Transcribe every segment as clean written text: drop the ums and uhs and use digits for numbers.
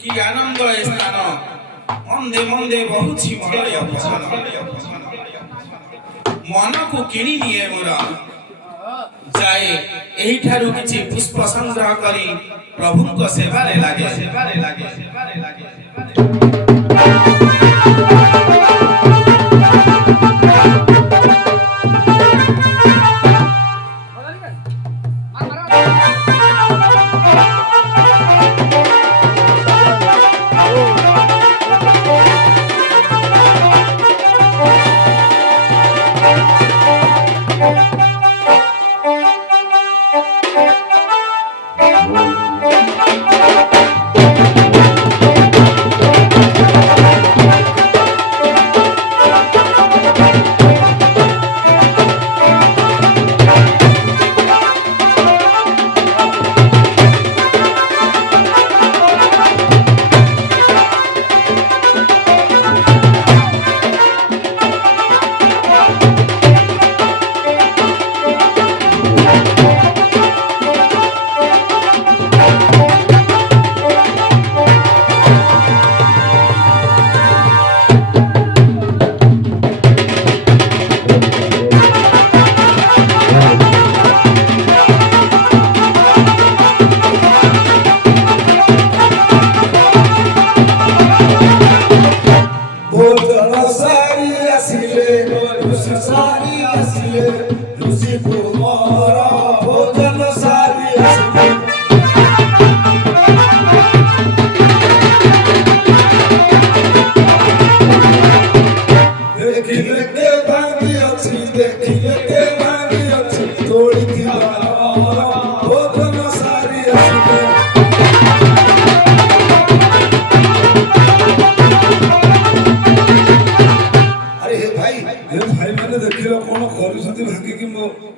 কি আনন্দ এ স্থান মন্দে মন্দে বহুছি মনরে অপছন মনকু কিনি নিয়ে মোরা যাଏ ଏହିଠାରୁ କିଛି ପୁଷ୍ପ ସଂଗ୍ରହ କରି ପ୍ରଭୁଙ୍କ ସେବାରେ ଲାଗେ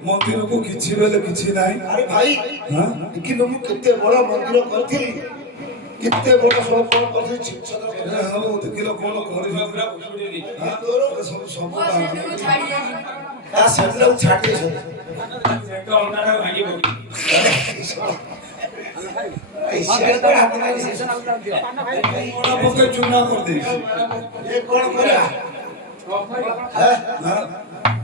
मंदिर को किछि बेले किछि नाही। अरे भाई हां कि लोग कितने बड़ा मंदिर करथि कितने बड़ा सब कोन करथि शिक्षक हां देखिलो कोन करि हां तोर सब सब आ सेटल छाटे छ सेटल ओनाटा भागी बोली ऐसे तो अपना रिसेप्शन आउट दियो ओना पके चुना कर दे ये कोन करा हां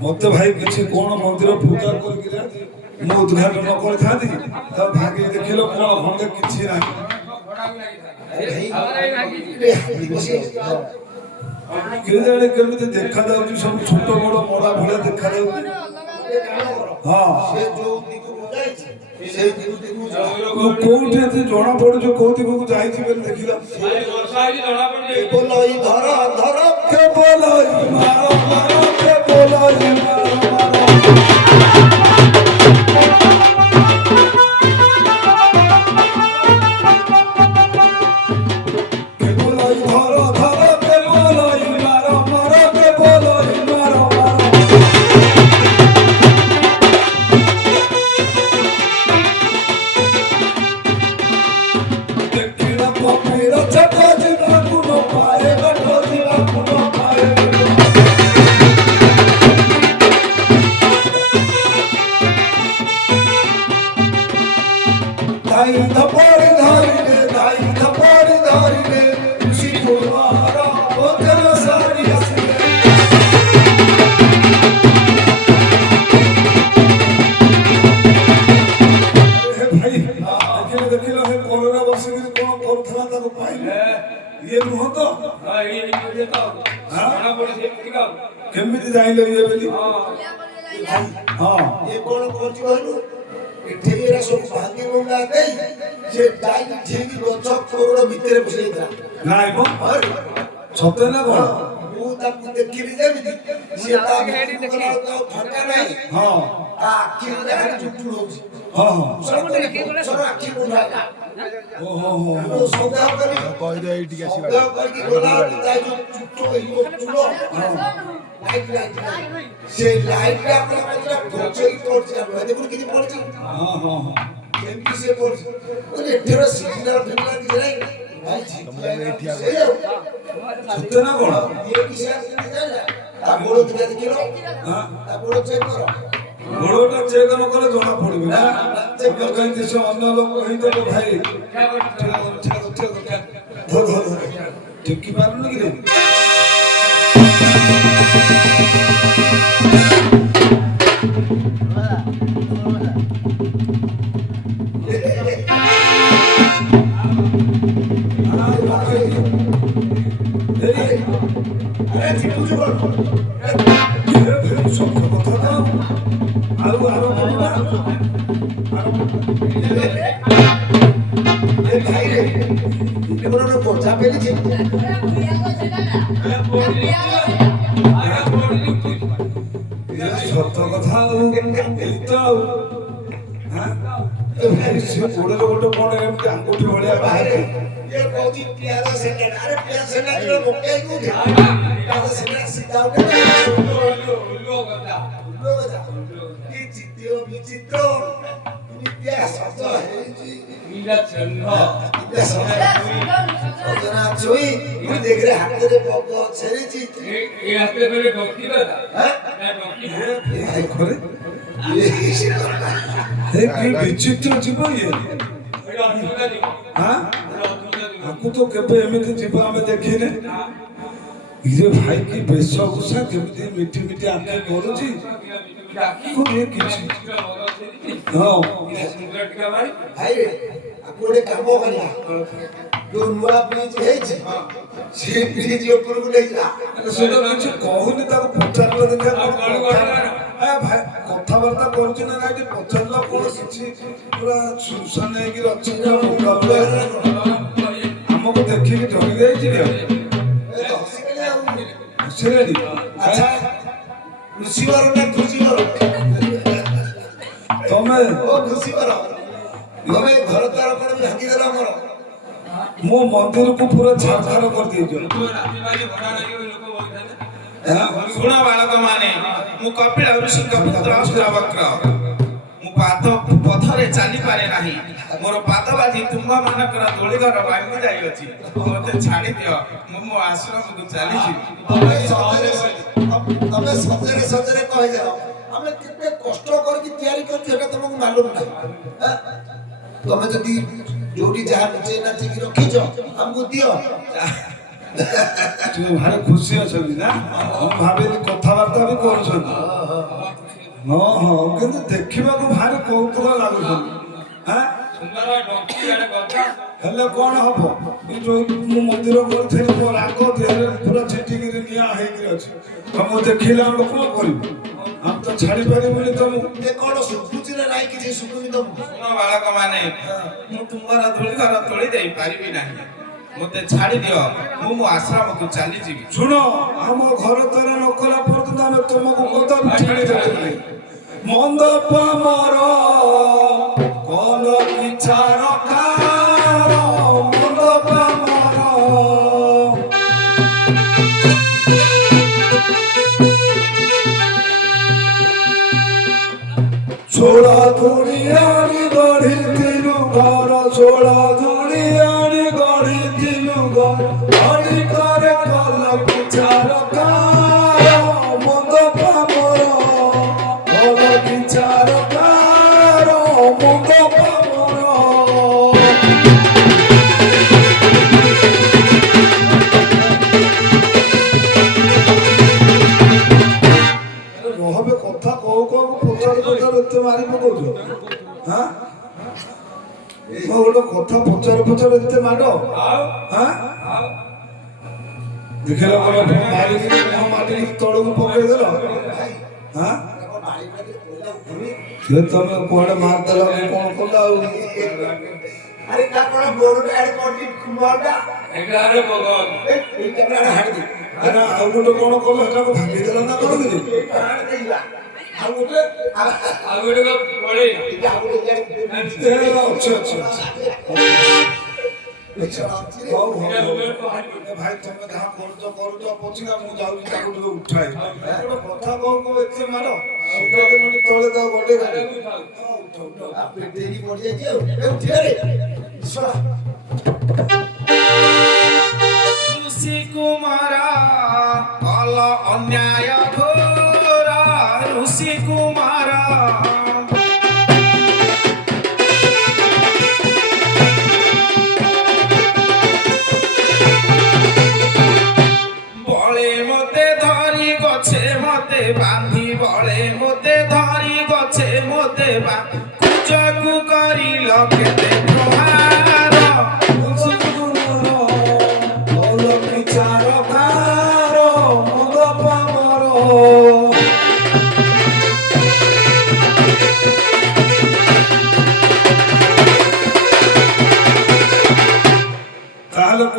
मत भाई किछि कोन मंदिर पूजा कर के मो उद्घाटन कर थादी तब भागे देखिलो कोन भंगे किछि नाही हमरा भागी के जाने केमिते देखा जाउ सब छोट बड़ मोड़ा भले देखा जाउ हां से जो दिकु बुझाई छै से दिकु कोउठे से जणा पड़ जो को दिकु जाई छी बेल देखिला वर्षाई जणा पड़ के बोलई धर धर के बोलई मारो मारो के बोलई मारो ये नुह तो हां ये निकल तो खाना पड़े से टिका केमिति जाइले ये बेली हां ये कोन करछि कहलु इठेरा सब भांगी मंगा देई जे डाई ठीक गछ करोड़ भीतर बसैता नाइ बो सत्य ना कोन मु ताकू देखिली जेमिति से ता हेडी देखला तो फटका नाही हां आखि देखा चुटुड़ होछि हां सब देखि कोन सब आखि बुझाला ओहो सौदा करी कहि दे एठी आसी सौदा करी गोला ताई जो चुटो इको चुलो लाइट से लाइट का अपना मतलब कोचई पड़छ देखो किति पड़छ हां हां केमकी से पड़छ ओरे एठेर सिग्नल फेमला कि नाही भाई तुम एठी आ सत्य ना कोन ये किसे आसी जाला ता गोड़ दिखा देखिलो हां ता गोड़ चेक करो गोड़टा चेक न करे जणा पड़बे ना चेक कहीं देश अन्य लोग कहि तो भाई ଟେକି ପାରୁନି କି ରେ ସତ କଥା ଗୋଡରେ ଗୋଟେ କଣ ଏମିତି ଆଙ୍ଗୁଠି ଭଳିଆ ବାହାରେ ବିଚିତ୍ର ଯିବ ଇଏ ଆକୁ ତ କେବେ ଏମିତି ଯିବ ଆମେ ଦେଖିନେ ଇରେ ଭାଇ କି ବେଶଭୂଷା କେମିତି ମିଟି ମିଟି ଆଙ୍କେ କରୁଛି କିଛି ହଁ ଭାଇ ଗୋଟେ କାମ କରିବା ଯୋଉ ନୂଆ ବ୍ରିଜ ହେଇଛି ସେ ବ୍ରିଜ ଉପରକୁ ନେଇଯିବା ସେଟା କିଛି କହୁନି ତାକୁ ପଚାରିଲା ଦେଖିବା ଭାଇ କଥାବାର୍ତ୍ତା କରୁଛି ନା ନାଇଁ ପଚାରିଲା କଣ କିଛି ପୁରା ସୁସାନ ହେଇକି ଅଛି ଆମକୁ ଦେଖିକି ଢଳି ଯାଇଛି ହସିଲେଣି ଆଚ୍ଛା ଖୁସିବାର ନା ଖୁସିବାର ତମେ ଖୁସିବାର ତମେ ଘର ଦ୍ୱାର କଣ ଭାଙ୍ଗିଦେଲ ଆମର ମୋ ମନ୍ଦିରକୁ ପୁରା ଛାରଖାର କରିଦେଇଛ ଶୁଣ ବାଳକ ମାନେ ମୁଁ କପିଳ ଋଷିଙ୍କ ପୁତ୍ର ଅଷ୍ଟ୍ରାବକ୍ର ମୁଁ ପାଦ ପଥରେ ଚାଲିପାରେ ନାହିଁ ମୋର ପାଦ ବାଜି ତୁମ୍ଭ ମାନଙ୍କର ଦୋଳିଘର ଭାଙ୍ଗି ଯାଇଅଛି ମତେ ଛାଡି ଦିଅ ମୁଁ ମୋ ଆଶ୍ରମକୁ ଚାଲିଯିବି ତମେ ସତରେ ସତରେ କହିଦେଲ ଆମେ କେତେ କଷ୍ଟ କରିକି ତିଆରି କରୁଛୁ ଏଟା ତମକୁ ମାଲୁମ ନାହିଁ ତମେ ଯଦି ଯୋଉଠି ଯାହା ନଚେଇ ନାଚିକି ରଖିଛ ଆମକୁ ଦିଅ তুমি ভারি খুশি অଛନ୍ତି না ମୁଁ ଭାବିଲି କଥାବାର୍ତ୍ତା ବି କରୁଛନ୍ତି ହଁ ହଁ କିନ୍ତୁ ଦେଖିବାକୁ ଭାରି କୌତୁକ ଲାଗୁଛନ୍ତି ହେଲେ କଣ ହବ ମୁଁ ମନ୍ଦିର କରିଥିଲି ମୋ ରାଗ ଦେହରେ ପୁରା ଛିଟିକିରି ନିଆଁ ହେଇକିରି ଅଛି ତମକୁ ଦେଖିଲା ବେଳକୁ କଣ କରିବୁ ଆମେ ତ ଛାଡି ପାରିବୁନି ତମକୁ କଣ ଶୁଭୁଛି ନା ନାଇଁ କିଛି ଶୁଭୁନି ତମକୁ ଶୁଣ ବାଳକ ମାନେ ମୁଁ ତୁମର ଦୋଳିଘର ତୋଳି ଦେଇ ପାରିବି ନାହିଁ ମତେ ଛାଡି ଦିଅ ମୁଁ ମୋ ଆଶ୍ରମକୁ ଚାଲିଯିବି ଶୁଣ ଆମ ଘର ତୋର ନ କଲା ପର୍ଯ୍ୟନ୍ତ ଆମେ ତୁମକୁ କଦାପି ଛାଡ଼ିଦେବୁ ନାହିଁ ମନ୍ଦପ ମର କଲ ଇଚ୍ଛାର କାର ମନ୍ଦପ ମର ଷୋଳ ଧୂଳି ଆଣି ଗଢିଥିଲୁ ଘର ଷୋଳ ଧୂଳି ଆଣି ଗଢିଥିଲୁ ଘର ହରି করে কল বিচার কার মন্দ পামর কল বিচার কার মন্দ পামর রহবে কথা কও কও পচার পচার এতে মারি পকাউছ হ্যাঁ ଗୋଟେ କଥା ପଚାର ପଚାର ଏତେ ମାଡ଼ ଦେଖିଲା ମାରିକି ମାଟିକି ତଳକୁ ପକେଇଦେଲ ତମେ କୁଆଡେ ମାରିଦେଲ କଣ କଲା ଆଉ ଆଉ ଗୋଟେ କଣ କଲ ସେଟାକୁ ଭାଙ୍ଗିଦେଲ ନା କଣ କିଛି ଆଉ ଗୋଟେ ଅଛି ଅଛି ଭାଇ ତମେ ଯାହା କରୁଛ କରୁଛ ପଛିକା ମୁଁ ଯାଉଛି ତାକୁ ଟିକେ ଉଠାଇ କଥା କଣ ଏତେ ମାର ତଳେ ତାକୁ ଗଡେଇ ପଡିଯାଇଛି ଋଷି କୁମାର କଲ ଅନ୍ୟାୟ ଘୋର ଋଷି କୁମାର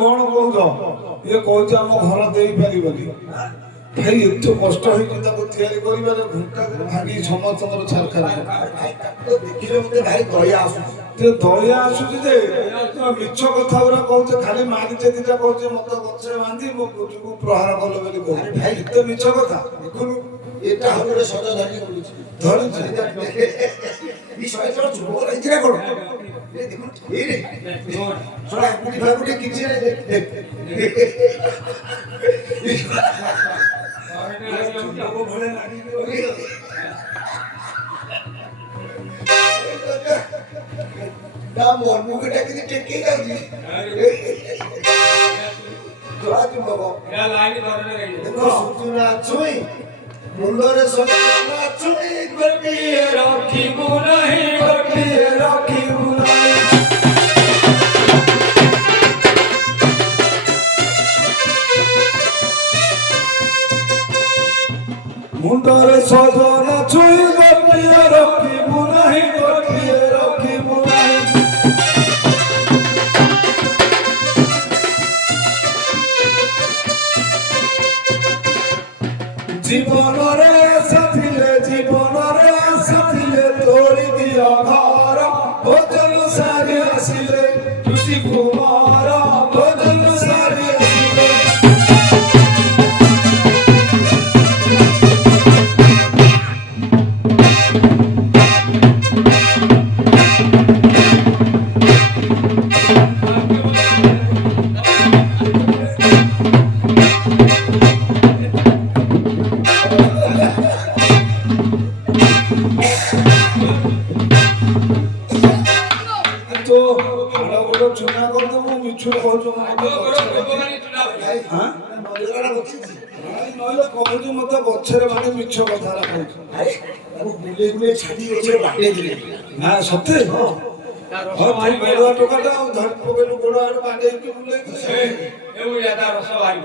କଣ କହୁଛ? ଇଏ କହୁଛି ଆମ ଘର ଦେଇପାରିବନି। ଭାଇ ଏତେ କଷ୍ଟ ହେଇଛି ତାକୁ ତିଆରି କରିବାରେ, ଘଣ୍ଟା ଭାଙ୍ଗି ସମସ୍ତଙ୍କର ଛାରଖାର। ଦେଖିଲେ ମତେ ଭାରି ଦୟା ଆସୁଛି। ଦୟା ଆସୁଛି ଯେ ମିଛ କଥା ଗୁରା କହୁଛେ, ଖାଲି ମାରିଛେ ଦିଟା କହୁଛେ ମତେ ଗଛରେ ବାନ୍ଧି ମୋ ପୁଅକୁ ପ୍ରହାର କଲ ବୋଲି କହୁଛି। ଭାଇ ଏତେ ମିଛ କଥା। ଦେଖୁନୁ এটা হলো সজা ধরিয়ে বলেছি ଧରିଛି এই সবাই চলো চুপ করে ইচ্ছা করো এই দেখুন এই রে সোনা কুটি ভাগুটি কিছু রে দেখ না মন মুখটা কিন্তু টেকে যাচ্ছে তোরা বাবা এরা লাইন ধরে রেখে দেখো সুতুনা চুই মুন্ডরে সজনা চুই গটিয়ে রাখিবু নাহি গটিয়ে রাখিবু নাহি ମୁଣ୍ଡରେ ସଜନା ଛୁଇଁ ଗୋଟିଏ ରଖିବୁ ନାହିଁ, ଗୋଟିଏ ରଖିବୁ ନାହିଁ। ଜୀବନରେ ଆଶା ଥିଲେ, ଜୀବନରେ ଆଶା ଥିଲେ, ତୋଳି ଦିଅ ଘର ଭୋଜନ ସାରି ଆସିଲେ ଋଷି କୁମାର, ଭୋଜନ ସାରି ଆସିଲେ। তো ভালো করে চুনা করতে মিছু কହୁଛୁ মজুরা বলছিস নইলে কହୁଛୁ মতো গଛରେ ମାନେ ମିଛ କଥା କହୁଛୁ। আরে বাবু বুলে বুলে ছাড়ি ওছে বাটে দিলে না সত্যি ହଁ ଭାଇ ବେଳୁଆ ଟୋକାଟା ଧରି ପକେଇଲୁ ଗୋଡ଼ ଆଡ଼େ ବାଡ଼େଇକି ବୁଲେଇକି এও এটা রস আইব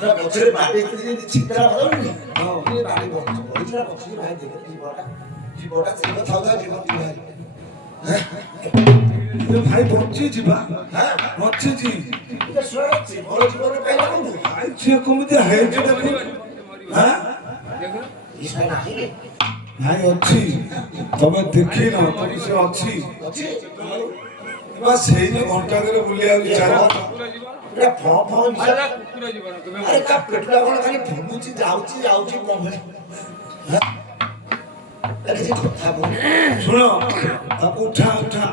তা বছরে বাটে দিলে চিত্রা ভালোনি হ্যাঁ এই বাটে বলছ ওইটা বছরে ভাই দেখে জীবটা জীবটা থাও থাও জীবন ভাই ଏ ଭାଇ ବଞ୍ଚିଛି ବା হ্যাঁ ବଞ୍ଚିଛି। এটা শোনাচ্ছি বড় জীবনে পাইলা বন্ধু ଭାଇ ସିଏ କେମିତି ହେଇଛି ତାକୁ ହାଁ ইসা নাই ଭାଇ ଅଛି, ତମେ ଦେଖିନ ତମେ ସେ ଅଛି ଅଛି ବା ସେଇ ଯୋଉ ଘଣ୍ଟାକରେ ବୁଲିବାକୁ ଚାଲ। এটা ফ ফ নিশা আরে কুকুরে জীবন তুমি আরে তা পেটটা কোন খালি ফুলুচি যাউচি যাউচি কম হ্যাঁ কিছু কথা বল ଶୁଣ ତାକୁ ଉଠା ଉଠା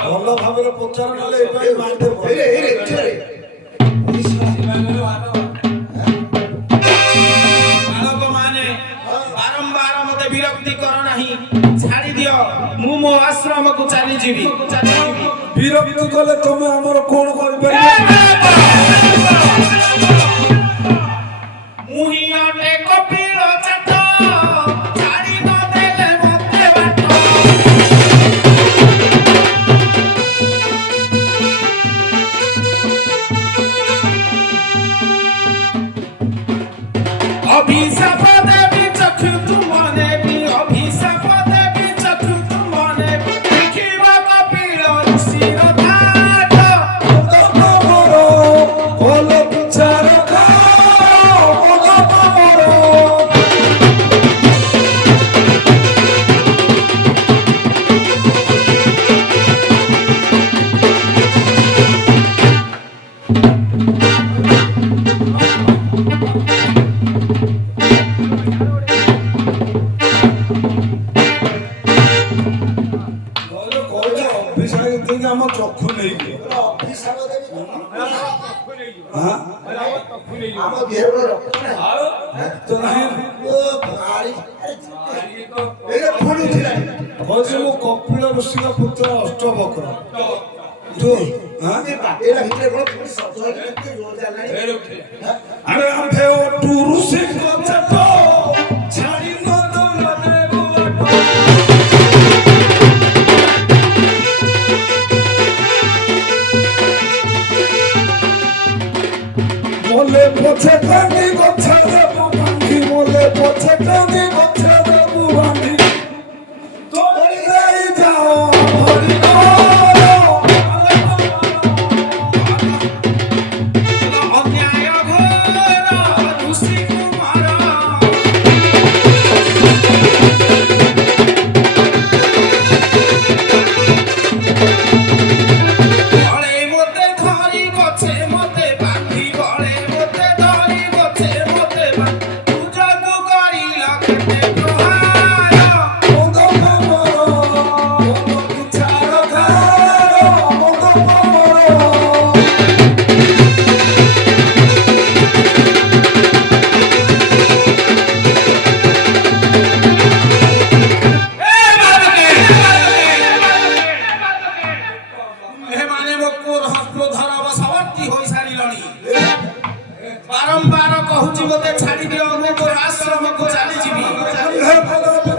ଭଲ ଭାବରେ ପଚାର, ନହେଲେ ଏ ପାଇଁ ମାରିଦେବ। এই রে ছেড়ে ବାଳକମାନେ ବାରମ୍ବାର ମତେ ବିରକ୍ତି କର ନାହିଁ, ଛାଡ଼ି ଦିଅ, ମୁଁ ମୋ ଆଶ୍ରମକୁ ଚାଲିଯିବି। ବିରକ୍ତ କଲେ ତମେ ଆମର କଣ କରିପାରିବ? ମୁଁ ହିଁ ଅଟେ କପିଳ ଚାଟ, ଛାଡ଼ି ନ ଦେଲେ ମତେ ବାଟ। অভিশাপ দেবী চক্ষু তুম নেবি, অভিশাপ দেবী চক্ষু তুম নেবি, দেখিব কপিল ঋষির ঘাট। ମୋର ଭଲ ବିଚାର ମୋର କହୁଛ ଅଫିସ ଯେତିକି ଆମ ଚକ୍ଷୁ ନେଇକି অফিসার দেবি ହାଁ ଆମ ଦେହରେ ରକ୍ତ ନାହିଁ ତ ନାହିଁ ও ভারী এই ফুলুচি নাই କହୁଛି ମୁଁ କପିଳ ଋଷିଙ୍କ ପୁତ୍ର ଅଷ୍ଟବକ୍ର। ତୁ ହାଁ এই বাটেরা ভিতরে কোন ফুল শব্দ হয় কিন্তু জোর জানাই আরে আম্ভে অটু ঋষিଙ୍କ ଚାଟ ଛାଡ଼ି ନ ଦେବୁ ବାଟ। মোলে পছে কান্দি গছে দেবু বান্ধি, মোলে পছে কান্দি গছে দেবু বান্ধি, তোরে যাই যাও হরি ବାରମ୍ବାର କହୁଛି ମୋତେ ଛାଡ଼ି ଦିଅ ମୁଁ ମୋର ଆଶ୍ରମକୁ ଚାଲିଯିବି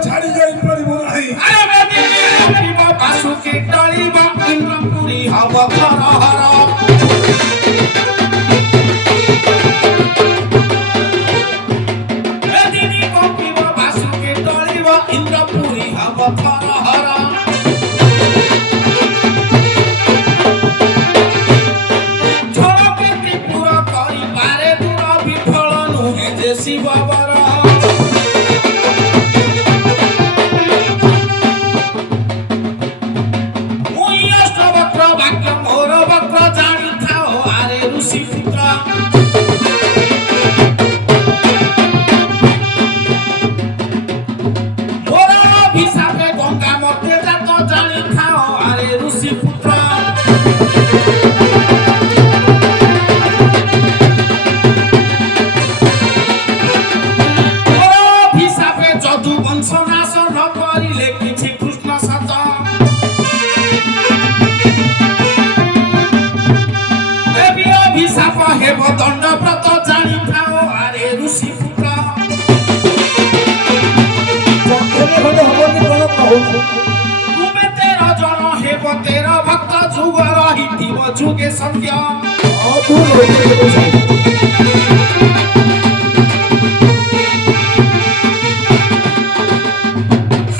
ଛାଡ଼ି ଯାଇପାରିବ ନାହିଁ। ଆରେ ବେଦିନି ବାସୁକି ଟଳିବ ଇନ୍ଦ୍ରପୁରୀ ହବ ଧରହର ବେଦିନି କମ୍ପିବ ବାସୁକି ଟଳିବ ଇନ୍ଦ୍ରପୁରୀ ହବ ଧରହର ଝୋଳକେ ତ୍ରିପୁର କରିପାରେ ଦୂର ବିଫଳ ନୁହେଁ ଯେ ଶିବ ବର ଦଣ୍ଡବ୍ରତ ଜାଣିଥାଅ ଆରେ ଋଷି ପୁତ୍ର ତୁମେ 13 ଜଣ ହେବ 13 ଭକ୍ତ ଯୁଗ ରହିଥିବ ଯୁଗେ ସତ୍ୟ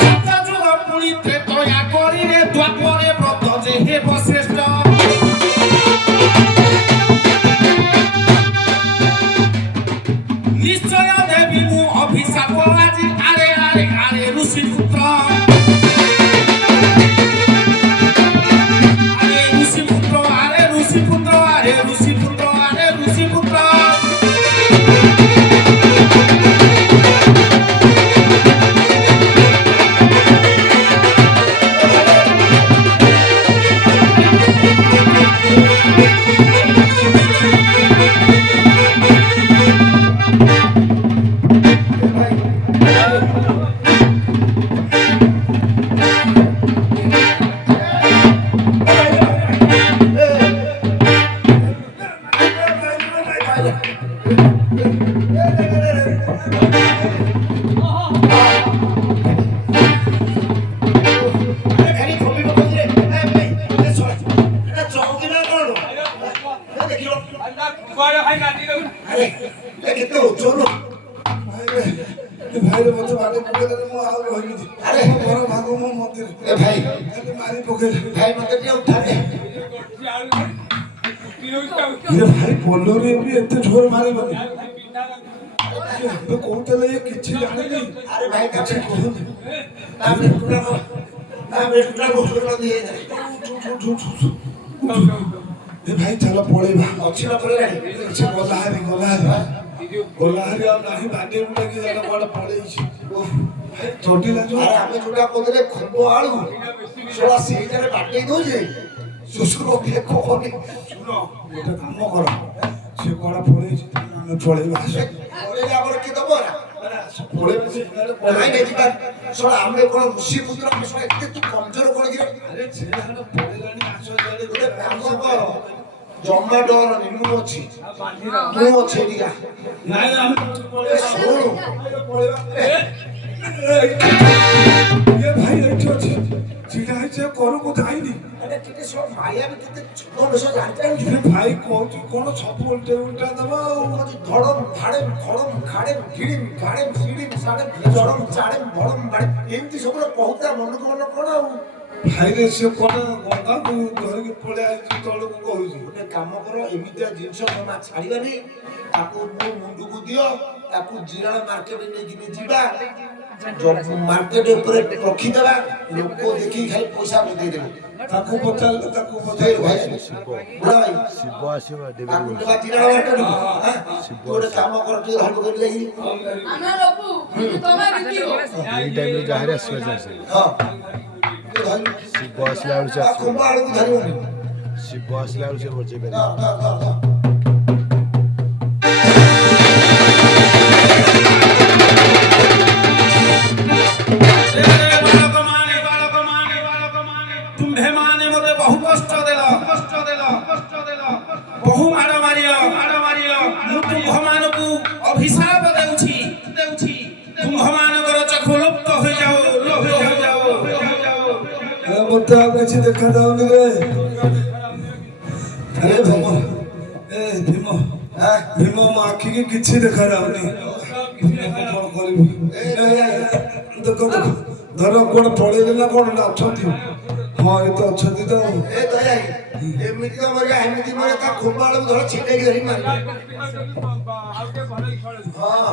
ସତ୍ୟ ଯୁଗ ପୁଣି ତ୍ରେତୟା କରିରେ ଦ୍ୱାପରେ ବ୍ରତ ଯେ ହେବ ଶ୍ରେଷ୍ଠ নিশ্চয় দেবী মু অভিশাপ আজি আরে আরে আরে ঋষি পুত্র আরে ঋষি পুত্র আরে ঋষি পুত্র আরে ঋষি পুত্র আরে ঋষি পুত্র କୁଆଡେ ଭାଇ କାଟି ଦଉ କେତେ ଓଜନ ଭାଇରେ ମତେ ମାରି ପକେଇଦେଲେ ମୁଁ ଆଉ ରହିବି ଆରେ ମୋ ଘର ଭାଗ ମୋ ମନ୍ଦିର ଏ ଭାଇ ଏତେ ମାରି ପକେଇଲେ ଭାଇ ମତେ ଟିକେ ଉଠାରେ ଭାଇ ପୋଲରେ ବି ଏତେ ଜୋର ମାରିବନି ଏବେ କହୁଥିଲେ ଇଏ କିଛି ଜାଣିନି ଆରେ ଭାଇ କିଛି କହୁନି ତାପରେ ଟୁଟା ଦିଏ ଏ ଭାଇ ଚାଲ ପଳେଇବା ଅଛି ନା ପଳେଇଲାଣି ସେ ଗଲାହାରି ଆଉ ନାହିଁ ବାଡି ବୁଲାକି ଜାଣ କୁଆଡେ ପଳେଇଛି ଚଟିଲା ଯୋଉ ଆରେ ଆମେ ଯୋଉଟା କହୁଥିଲେ ଖମ୍ବ ଆଳୁ ସେଟା ସେଇଟାରେ ବାଟେଇ ଦଉଛି ଶ୍ୱଶୁର କହନି ଶୁଣ ଗୋଟେ କାମ କର ସେ କୁଆଡେ ପଳେଇଛି ଆମେ ପଳେଇବା ପଳେଇଲେ ଆମର କିଏ ଦବ ପଳେଇବା ସେ ନାଇଁ ନାଇଁ ଯିବା ଶୁଣ ଆମେ କଣ ଋଷି ପୁତ୍ର ଆମେ ଶୁଣ ଏତେ ତୁ କମଜୋର କଣ କି ଆରେ ସେ ପଳେଇଲାଣି ଆସ ଗୋଟେ କାମ କର ଜମା ଡରନି ମୁଁ ଅଛି ଏଠିକା ନାଇଁ ଆମେ ଶୁଣୁ ଇଏ ଭାଇ ଏଇଠି ଅଛି ଛିଡ଼ା ହେଇଛି ଘରକୁ ଯାଇନି ଟିକେ ସବୁ ମାୟା ବି କେତେ ଛୋଟ ବେଶ ଜାଣିପାରୁଛୁ ଏ ଭାଇ କହୁଛୁ କଣ ସବୁ ଉଲ୍ଟା ଉଲ୍ଟା ଦେବା ଆଉ ଧଡ଼ମ ଭାଡ଼େମ ଖଡ଼ମ ଖାଡ଼େମ ଘିଡ଼ିମ ଘାଡ଼େମ ସିଡ଼ିମ ସାଡ଼େମ ଜଡ଼ମ ଚାଡ଼େମ ଭଡ଼ମ ବାଡ଼େମ ଏମିତି ସବୁ କହୁଥିଲା ମନକୁ ମନ କଣ ଆଉ ଭାଇରେ ସେ କଣ ଗଙ୍ଗାକୁ ଧରିକି ପଳେଇ ଆସିଛି ତଳକୁ କହୁଛି ଗୋଟେ କାମ କର ଏମିତିଆ ଜିନିଷ ଜମା ଛାଡ଼ିବାନି ତାକୁ ମୋ ମୁଣ୍ଡକୁ ଦିଅ ତାକୁ ଜିରାଳ ମାର୍କେଟ ନେଇକି ଯିବା ମାର୍କେଟ ଉପରେ ରଖିଦେବା ଲୋକ ଦେଖିକି ଖାଲି ପଇସା ଦେଇଦେବେ ତାକୁ ପଚାରିଲେ ତାକୁ ପଚାରିଲେ ଭାଇ ବୁଢ଼ା ଭାଇ ଶିବ ଆସିବ ତାକୁ ନେବା ଜିରାଳ ମାର୍କେଟକୁ ଗୋଟେ କାମ କର ଟିକେ ଧରିବ କରି ଯାଇକି ଏଇ ଟାଇମରେ ଯାହାରେ ଆସିବା ଚାହୁଁଛି ହଁ ଶିବ ଆସିଲା ବେଳକୁ ସେ ଆସିବ ଖମ୍ବ ଆଳୁକୁ ଧରିବନି ଶିବ ଆସିଲା ବେଳକୁ ସେ ବଞ୍ଚେଇ ପାରିବ ତୁମ୍ଭେମାନେ ମୋତେ ବହୁ କଷ୍ଟ ଦେଲ ବହୁ ମାଡ଼ ମାରିଲ ମୁଁ ତୁମ୍ଭ ତୁମ୍ଭମାନଙ୍କୁ ଅଭିଶାପ ଦେଉଛି ଦେଉଛି ତୁମ୍ଭମାନଙ୍କର ଚକ୍ଷୁ ଲୁପ୍ତ ହୋଇଯାଉ ମତେ ଆଉ କିଛି ଦେଖାଯାଉନି ରେ ଏ ଭୀମ ଭୀମ ମୋ ଆଖିକି କିଛି ଦେଖାଯାଉନି କଣ କରିବି ଦେଖ ଦେଖ ଧର କୁଆଡେ ପଳେଇଲେ ନା କଣ ନା ଅଛନ୍ତି ହଁ ଏ ତ ଅଛନ୍ତି ତ ଏ ଦୟା ଏମିତି ତ ମରିବା ଏମିତି ମରେ ତା ଖୁମ୍ବାଳକୁ ଧର ଛିଟେଇକି ଧରି ମାରି ହଁ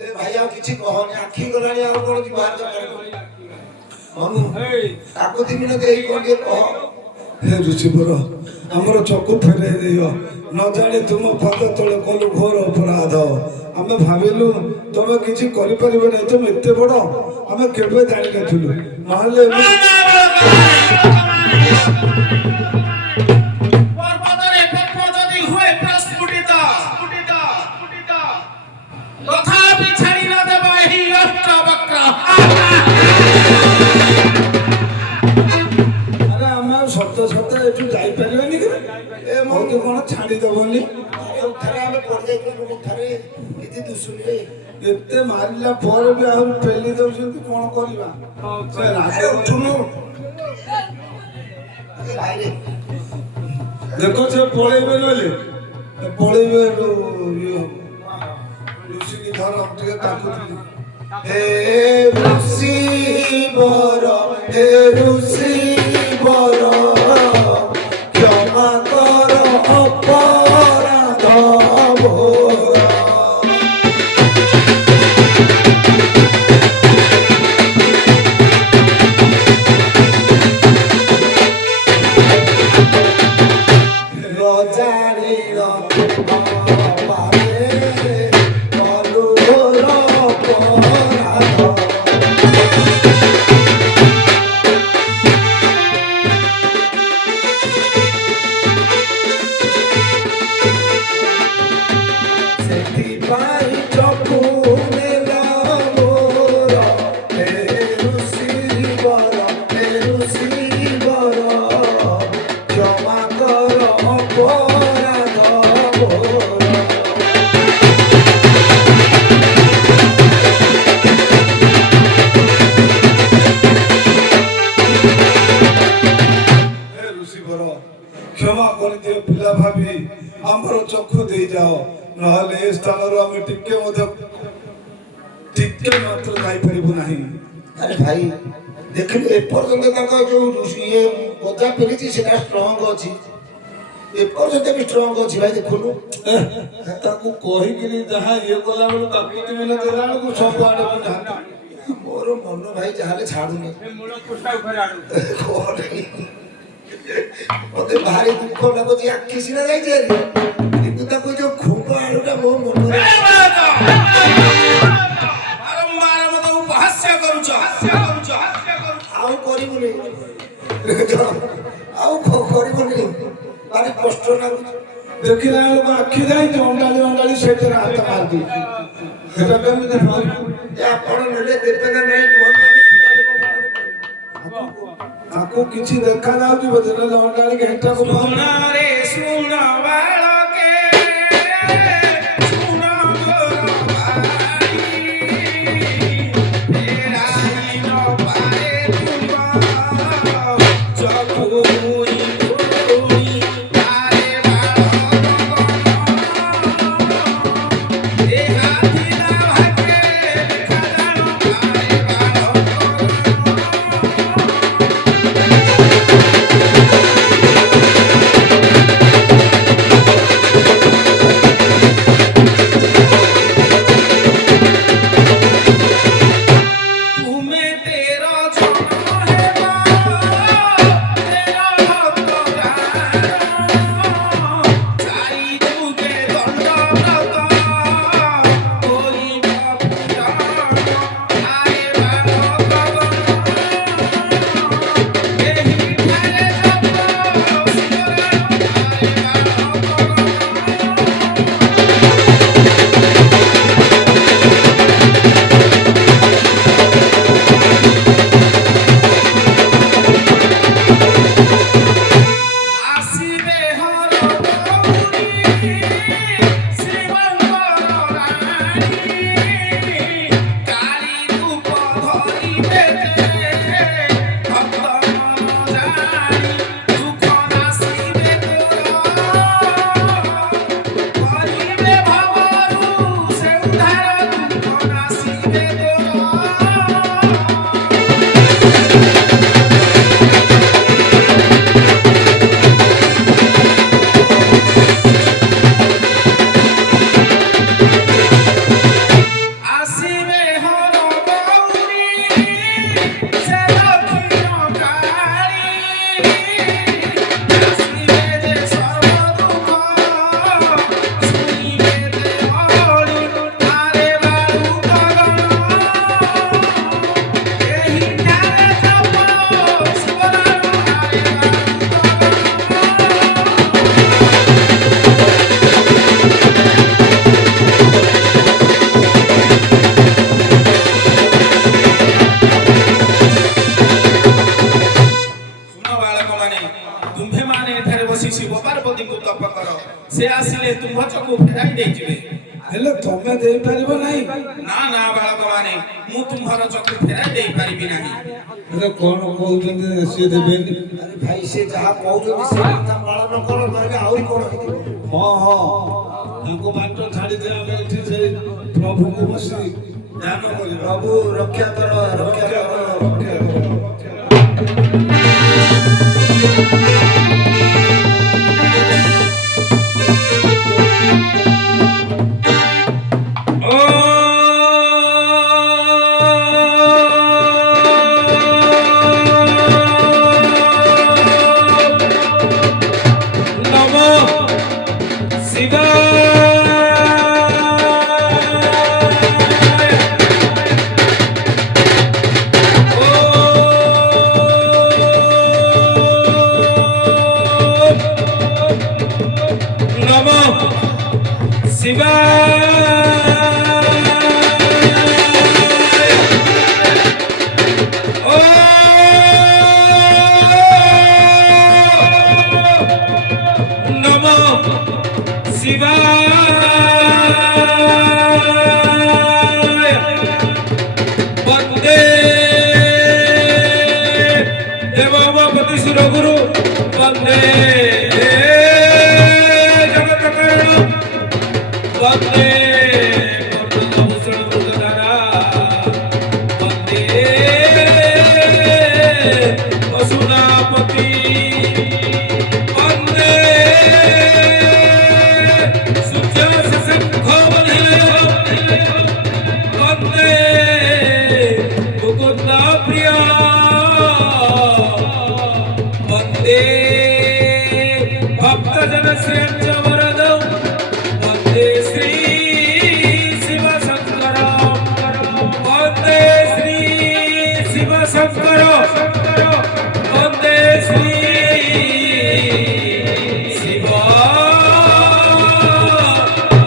ଏ ଭାଇ ଆଉ କିଛି କହନି ଆଖି ଗଲାଣି ଆଉ କଣ ଯିବ ବାହାର ଦରକାର ମନୁ ତାକୁ ଦି ମିନିଟ୍ ଦେଇ କଣ ଟିକେ କହ ହେ ଋଷିବର ଆମର ଚକ୍ଷୁ ଫେରାଇ ଦିଅ ନ ଜାଣି ତୁମ ପାଦ ତଳେ କଲୁ ଘୋର ଅପରାଧ ଆମେ ଭାବିଲୁ ତମେ କିଛି କରିପାରିବ ନାହିଁ ତମେ ଏତେ ବଡ ଆମେ କେବେ ଜାଣିନଥିଲୁ ନହେଲେ ପର୍ବତରେ ପଦ୍ମ ଯଦି ହୁଏ ପ୍ରସ୍ଫୁଟିତ ତଥାପି ଛାଡ଼ି ନ ଦେବ ଏହି ଅଷ୍ଟବକ୍ର ଆରେ ଆମେ ଆଉ ସତ ସତ ଏଠୁ ଯାଇପାରିବାନି କି ଏ ମତେ କଣ ଛାଡିଦବନି ଥରେ ଆମେ ପଡିଯାଇଥିଲୁ ଥରେ କିଛି ଦୁଶୁନି ଏତେ ମାରିଲା ପରେ ବି ଆହୁରି ପେଲି ଦଉଛନ୍ତି କଣ କରିବା ସେ ରାଗ ଉଠୁନୁ ଦେଖ ସେ ପଳେଇବେ ନହେଲେ ପଳେଇବେ ଋଷିକି ଧର ଟିକେ କାକୁଥିଲି ହେ ଋଷି ବର ହେ ଋଷି ବର କ୍ଷମା କର ଅପରାଧ ମୋର क्षमा कर दियो पिला भाभी आमर चक्षु दे जाओ नहले ए स्थान रो हम टिके मात्र जाई परिबु नाही अरे भाई देखिलु ए पर्यंत तक जो ये गजा पेलिची सेटा स्ट्रांग अछि ए पर्यंत भी स्ट्रांग अछि भाई देखुनु ताकू कहि गिरी जहां ये कोला बल काकुति मिले देला को सब आडे बुझा मोर मन भाई जहाले छाडुनी मूल पुष्टा ऊपर आडू मते भारी दुख लागुची आखी सिना जाई जे କିନ୍ତୁ ତାକୁ ଯୋଉ ଖୁମ୍ବ ଆଳୁଟା ମୋ ମନରେ ବାରମ୍ବାର ମୋତେ ଉପହାସ୍ୟ କରୁଛ ଆଉ କରିବୁନି ଆଉ କରିବୁନି ଭାରି କଷ୍ଟ ଲାଗୁଛି ଦେଖିଲା ଲୋକ ଆଖି ଯାଇ ଅଣ୍ଡାଳି ସେଇଥିରେ ହାତ ମାରିଦି ସେଟା କେମିତି ଏ ଆପଣ ନେଲେ ଦେବେ ନା ନାହିଁ ତାକୁ କିଛି ଦେଖା ଯାଉଛି ବୋଧେ ନହେଲେ ଅଣ୍ଡାଳି ଘେଣ୍ଟାକୁ ଶୁଣ ରେ ଶୁଣ ବାଳକେ ଶୁଣ ମୋର ଭାଇ ଫେରାଇ ନ ପାରେ ତୁମ ଚକ୍ଷୁ ମୁଇ ଖୋଳି ତାରେ ବାଳ ଏ ହାତିଲା ଭାଗ୍ୟରେ ଦେଖାଯାଣ ପାରେ ବାଳ ଚକୁ ଫେରାଇ ଦେଇଯିବେ। ହେଲେ ତମେ ଦେଇପାରିବ ନାହିଁ। ନା ନା ବାଳକ ମାନେ, ମୁଁ ତୁମ୍ଭର ଚକୁ ଫେରାଇ ଦେଇପାରିବି ନାହିଁ। ହେଲେ କଣ କହୁଛନ୍ତି ସିଏ ଦେବେନି? ଆରେ ଭାଇ ସେ ଯାହା କହୁଛନ୍ତି ସେ କଥା ପାଳନ କର, ନହେଲେ ଆହୁରି କଣ ହେଇଯିବ। ହଁ ହଁ, ତାଙ୍କୁ ବାଟ ଛାଡ଼ିଦେ, ଆମେ ଏଠି ସେଇ ପ୍ରଭୁଙ୍କୁ ବସି ଧ୍ୟାନ କରିବା। ପ୍ରଭୁ ରକ୍ଷା କର, ରକ୍ଷା କର। ରକ୍ଷା କର। गुरु वंदे जगत कर्ण वंदे पद्मभूषण मृगधरा वंदे वसुनापति वंदे सूर्यशंखोनिलय वंदे मुकुंद प्रिया भक्तजन श्रेष्ठ वरदं वंदे श्री शिव शंकर वंदे श्री शिव शंकर वंदे श्री शिव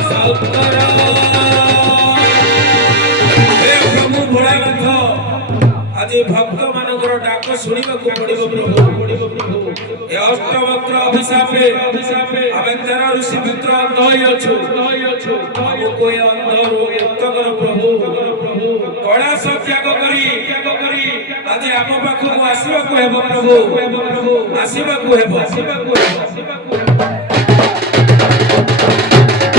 शंकर। हे प्रभु भोलानाथ, आज भक्त मानकर डाक शुणा पड़ो प्रभु। ए अष्टवक्र अभिशापे आमे 13 ऋषि मित्र अंध होइछु हमको ए अंधरू मुक्त कर प्रभु। कड़ा सब त्याग करी आज आम पाखु आसीबा को हेबो प्रभु, आसीबा को हेबो।